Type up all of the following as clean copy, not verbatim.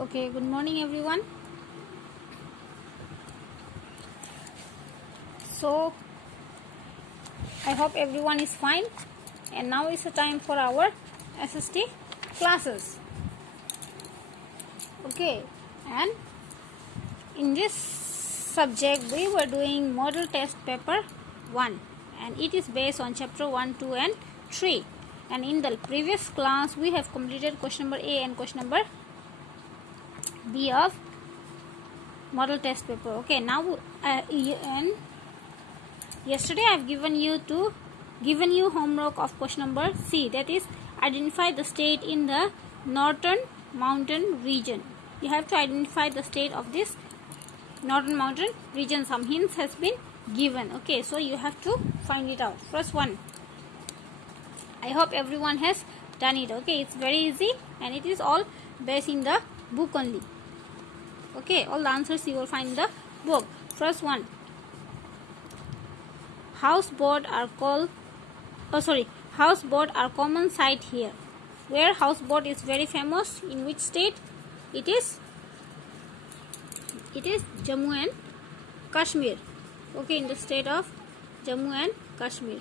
Okay, good morning everyone. So I hope everyone is fine, and now is the time for our SST classes. Okay, and in this subject we were doing model test paper 1, and it is based on chapter 1, 2 and 3. And in the previous class we have completed question number A and question number B of model test paper. Okay, now and yesterday I have given you homework of question number C, that is identify the state in the northern mountain region. You have to identify the state of this northern mountain region. Some hints has been given. Okay, so you have to find it out. First one, I hope everyone has done it. Okay, it's very easy and it is all based in the book only. Okay, all the answers you will find in the book. First one, houseboat are common sight here. Where houseboat is very famous? In which state? It is Jammu and Kashmir. Okay, in the state of Jammu and Kashmir.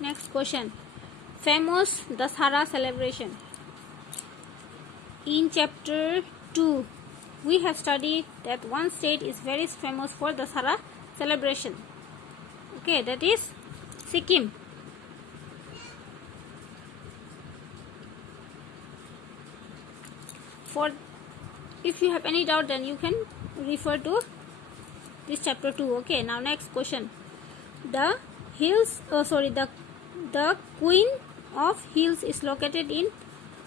Next question, famous Dasara celebration. In chapter 2 we have studied that one state is very famous for Dasara celebration. Okay, that is Sikkim. For if you have any doubt, then you can refer to this chapter 2. Okay, now next question, the Queen of Hills is located in,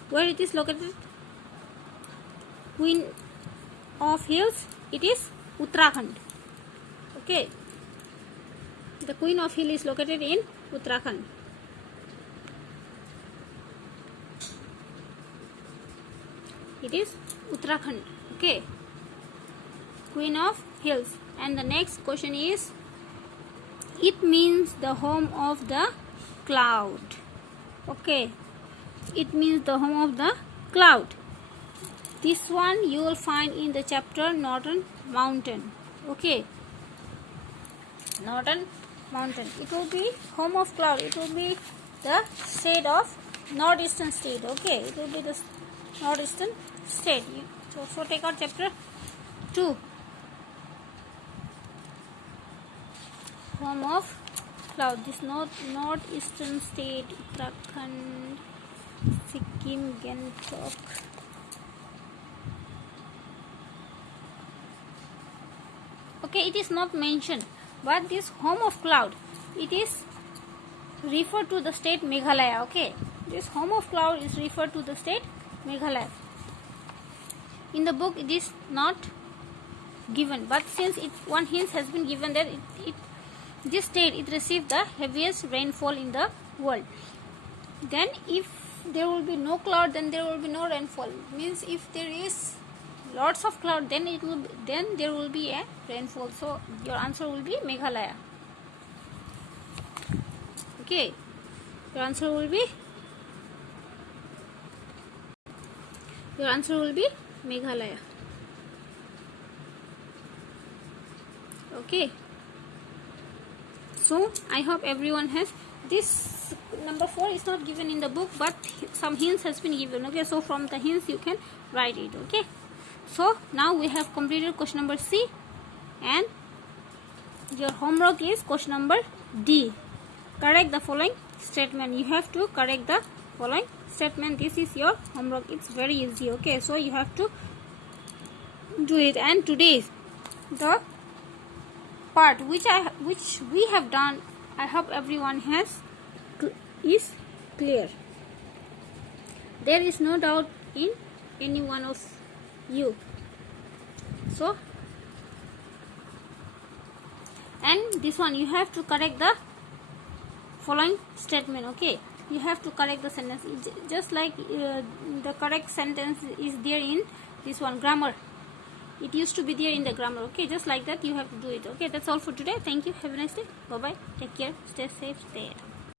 where it is located? Queen of Hills, it is Uttarakhand. Okay, the Queen of Hill is located in Uttarakhand. It is Uttarakhand. Okay, Queen of Hills. And the next question is, it means the home of the cloud. Okay, it means the home of the cloud. This one you will find in the chapter Northern Mountain. Okay, Northern Mountain. It will be home of cloud. It will be the state of northeastern state. Okay, it will be the northeastern state. So take out chapter 2. Home of cloud. This northeastern state, Uttarakhand, Sikkim, Gangtok. Okay, it is not mentioned, but this home of cloud, it is referred to the state Meghalaya. Okay, this home of cloud is referred to the state Meghalaya. In the book it is not given, but since one hint has been given that this state it received the heaviest rainfall in the world. Then if there will be no cloud, then there will be no rainfall. Means if there is lots of cloud, then there will be a rainfall. So your answer will be Meghalaya. Okay, your answer will be Meghalaya. Okay, so I hope everyone has this. Number 4 is not given in the book, but some hints has been given. Okay, so from the hints you can write it. Okay, so now we have completed question number C, and your homework is question number D. Correct the following statement. You have to correct the following statement. This is your homework. It's very easy. Okay, so you have to do it. And today the part which we have done, I hope everyone is clear. There is no doubt in any one of you. So, and this one you have to correct the following statement. Okay, you have to correct the sentence, just like the correct sentence is there in this one grammar. It used to be there in the grammar. Okay, just like that you have to do it. Okay, that's all for today. Thank you. Have a nice day. Bye bye. Take care. Stay safe. Stay at home.